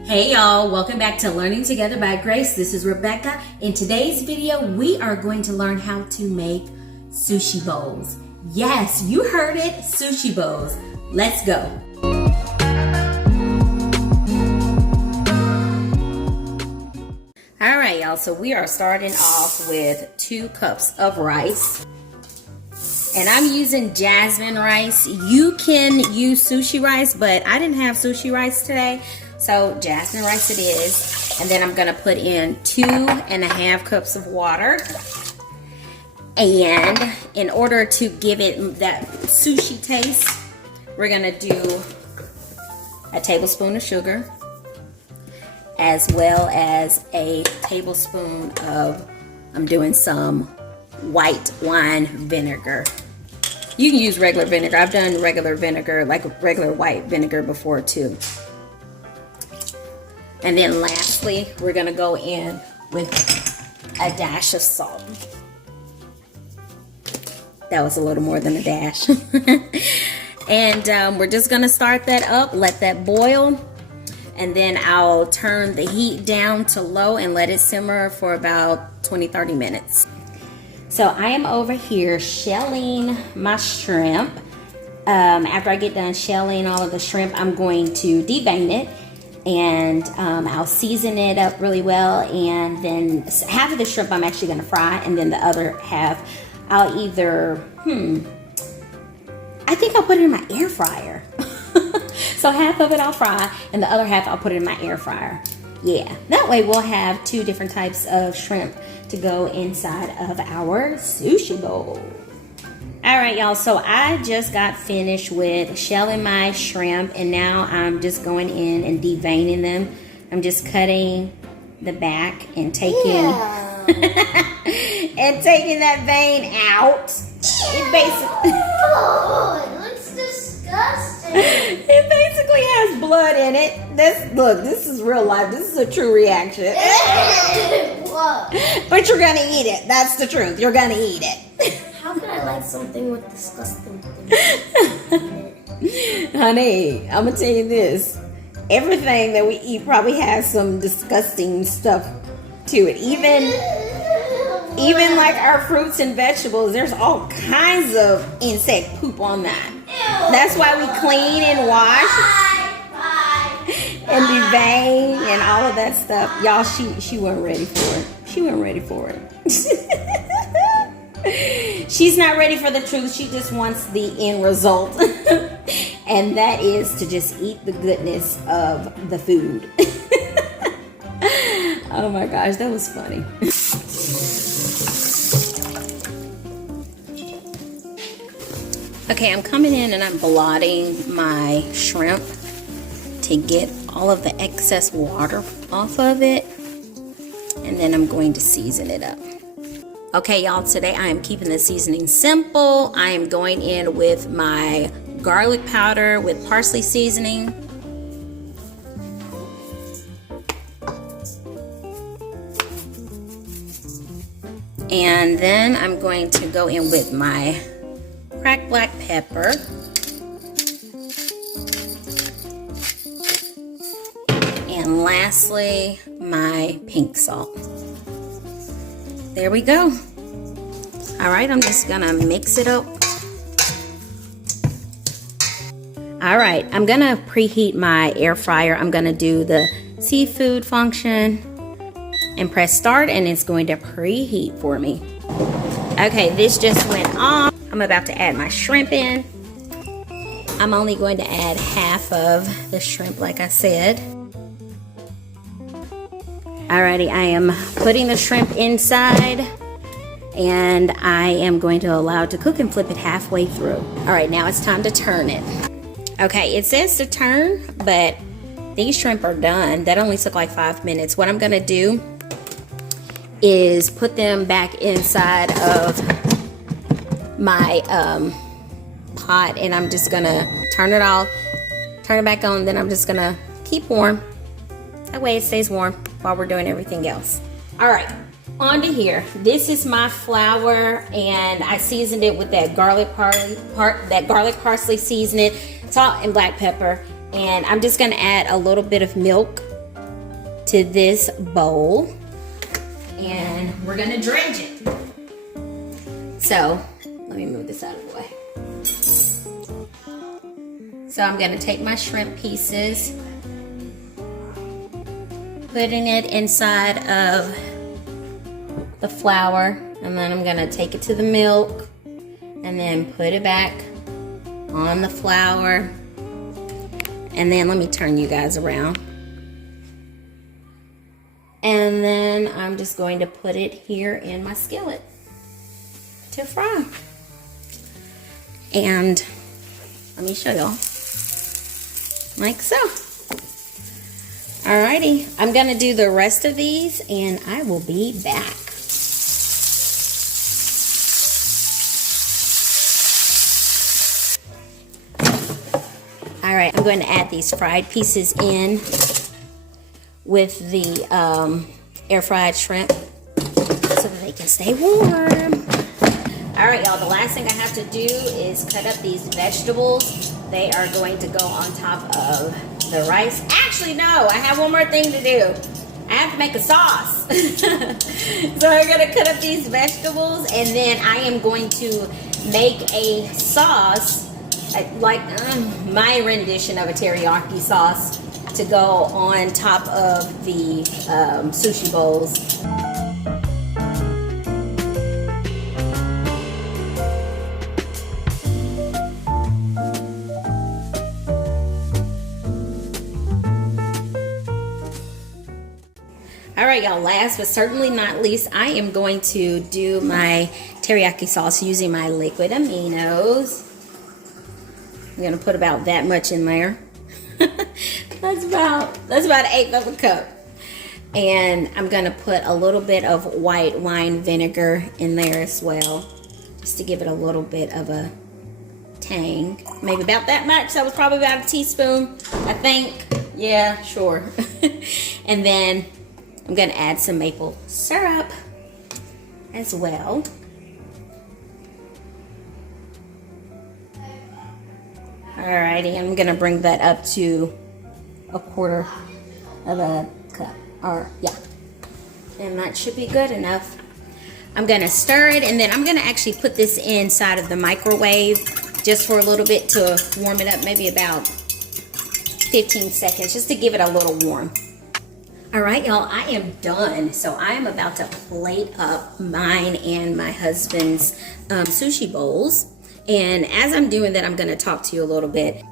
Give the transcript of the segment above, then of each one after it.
Hey y'all, welcome back to Learning Together by Grace. This is Rebecca. In today's video, we are going to learn how to make sushi bowls. Yes, you heard it, sushi bowls. Let's go. All right, y'all, so we are starting off with 2 cups of rice. And I'm using jasmine rice. You can use sushi rice, but I didn't have sushi rice today. So jasmine rice it is. And then I'm gonna put in 2.5 cups of water. And in order to give it that sushi taste, we're gonna do a tablespoon of sugar, as well as a tablespoon of, I'm doing some white wine vinegar. You can use regular vinegar. I've done regular vinegar, like regular white vinegar before too. And then lastly, we're gonna go in with a dash of salt. That was a little more than a dash. And we're just gonna start that up, let that boil. And then I'll turn the heat down to low and let it simmer for about 20-30 minutes. So I am over here shelling my shrimp. After I get done shelling all of the shrimp, I'm going to devein it. And I'll season it up really well. And then half of the shrimp I'm actually gonna fry. And then the other half, I'll either, I think I'll put it in my air fryer. So half of it I'll fry, and the other half I'll put it in my air fryer. Yeah, that way we'll have 2 different types of shrimp to go inside of our sushi bowl. All right, y'all, so I just got finished with shelling my shrimp, and now I'm just going in and deveining them. I'm just cutting the back and taking and taking that vein out. It basically it looks disgusting. It basically has blood in it. Look, this is real life. This is a true reaction. But you're gonna eat it. That's the truth. You're gonna eat it. How could I like something with disgusting things? Honey, I'm gonna tell you this. Everything that we eat probably has some disgusting stuff to it. Even like our fruits and vegetables, there's all kinds of insect poop on that. That's why we clean and wash and devein and all of that stuff. Y'all, she wasn't ready for it. She wasn't ready for it. She's not ready for the truth. She just wants the end result. And that is to just eat the goodness of the food. Oh my gosh, that was funny. Okay, I'm coming in and I'm blotting my shrimp to get all of the excess water off of it. And then I'm going to season it up. Okay, y'all, today I am keeping the seasoning simple. I am going in with my garlic powder with parsley seasoning. And then I'm going to go in with my cracked black pepper. And lastly, my pink salt. There we go. All right, I'm just gonna mix it up. All right, I'm gonna preheat my air fryer. I'm gonna do the seafood function and press start, and it's going to preheat for me. Okay, this just went off. I'm about to add my shrimp in. I'm only going to add half of the shrimp, like I said. Alrighty, I am putting the shrimp inside, and I am going to allow it to cook and flip it halfway through. Alright, now it's time to turn it. Okay, it says to turn, but these shrimp are done. That only took like 5 minutes. What I'm gonna do is put them back inside of my pot, and I'm just gonna turn it off, turn it back on, then I'm just gonna keep warm. That way it stays warm while we're doing everything else. All right, on to here. This is my flour, and I seasoned it with that garlic parsley seasoning, salt and black pepper. And I'm just gonna add a little bit of milk to this bowl, and we're gonna dredge it. So let me move this out of the way. So I'm gonna take my shrimp pieces, putting it inside of the flour, and then I'm gonna take it to the milk and then put it back on the flour. And then let me turn you guys around. And then I'm just going to put it here in my skillet to fry. And let me show y'all. Like so. Alrighty, I'm gonna do the rest of these and I will be back. Alright, I'm going to add these fried pieces in with the air fried shrimp so that they can stay warm. Alright y'all, the last thing I have to do is cut up these vegetables. They are going to go on top of the rice. Actually, no, I have one more thing to do. I have to make a sauce. So I'm going to cut up these vegetables and then I am going to make a sauce, like my rendition of a teriyaki sauce, to go on top of the sushi bowls. Alright y'all, last but certainly not least, I am going to do my teriyaki sauce using my liquid aminos. I'm going to put about that much in there. That's about 1/8 of a cup. And I'm going to put a little bit of white wine vinegar in there as well, just to give it a little bit of a tang. Maybe about that much. That was probably about a teaspoon, I think. Yeah, sure. And then I'm going to add some maple syrup as well. Alrighty, I'm going to bring that up to 1/4 of a cup. Or, yeah. And that should be good enough. I'm going to stir it, and then I'm going to actually put this inside of the microwave just for a little bit to warm it up, maybe about 15 seconds, just to give it a little warm. Alright y'all, I am done. So I am about to plate up mine and my husband's sushi bowls. And as I'm doing that, I'm going to talk to you a little bit.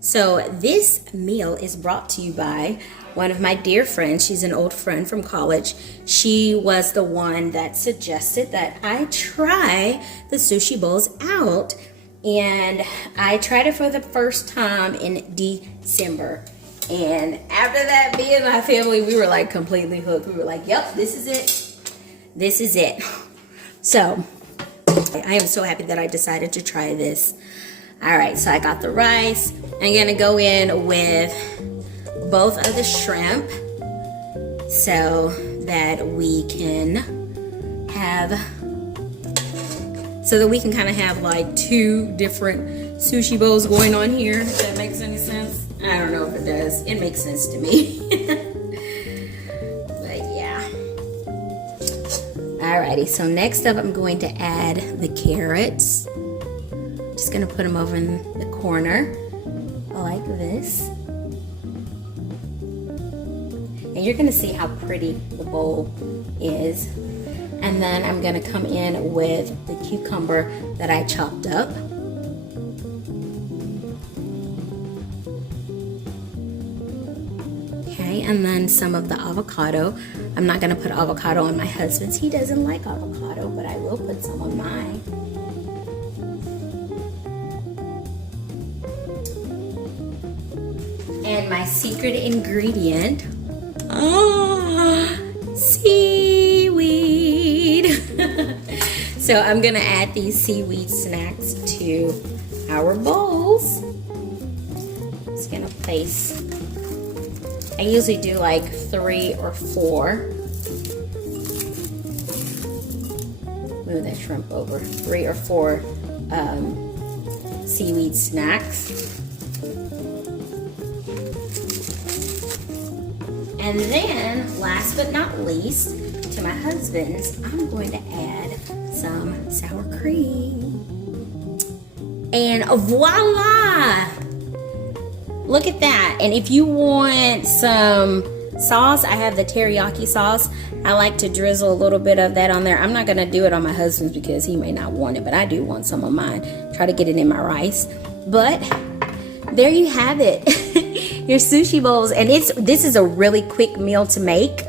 So this meal is brought to you by one of my dear friends. She's an old friend from college. She was the one that suggested that I try the sushi bowls out. And I tried it for the first time in December. And after that, me and my family, we were like completely hooked. We were like, yep, this is it. This is it. So I am so happy that I decided to try this. All right, so I got the rice. I'm gonna go in with both of the shrimp so that we can have, kind of have like 2 different sushi bowls going on here, if that makes any sense. I don't know if it does. It makes sense to me. But yeah. Alrighty, so next up I'm going to add the carrots. Just gonna put them over in the corner like this. And you're gonna see how pretty the bowl is. And then I'm gonna come in with the cucumber that I chopped up. And then some of the avocado. I'm not going to put avocado on my husband's. He doesn't like avocado, but I will put some on mine. And my secret ingredient, seaweed. So I'm going to add these seaweed snacks to our bowls. Just going to place, I usually do like 3 or 4. Move that shrimp over. 3 or 4 seaweed snacks. And then, last but not least, to my husband's, I'm going to add some sour cream. And voila! Look at that. And if you want some sauce, I have the teriyaki sauce. I like to drizzle a little bit of that on there. I'm not going to do it on my husband's because he may not want it, but I do want some of mine. Try to get it in my rice. But there you have it. Your sushi bowls. And this is a really quick meal to make.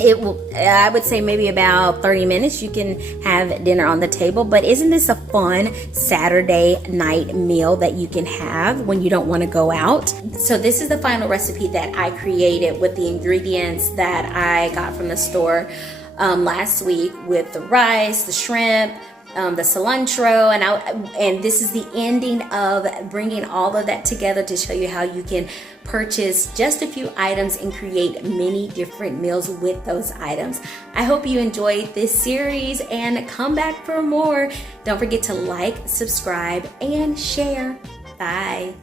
It will, I would say maybe about 30 minutes you can have dinner on the table. But isn't this a fun Saturday night meal that you can have when you don't want to go out? So this is the final recipe that I created with the ingredients that I got from the store last week, with the rice, the shrimp, the cilantro, and this is the ending of bringing all of that together to show you how you can purchase just a few items and create many different meals with those items. I hope you enjoyed this series and come back for more. Don't forget to like, subscribe, and share. Bye.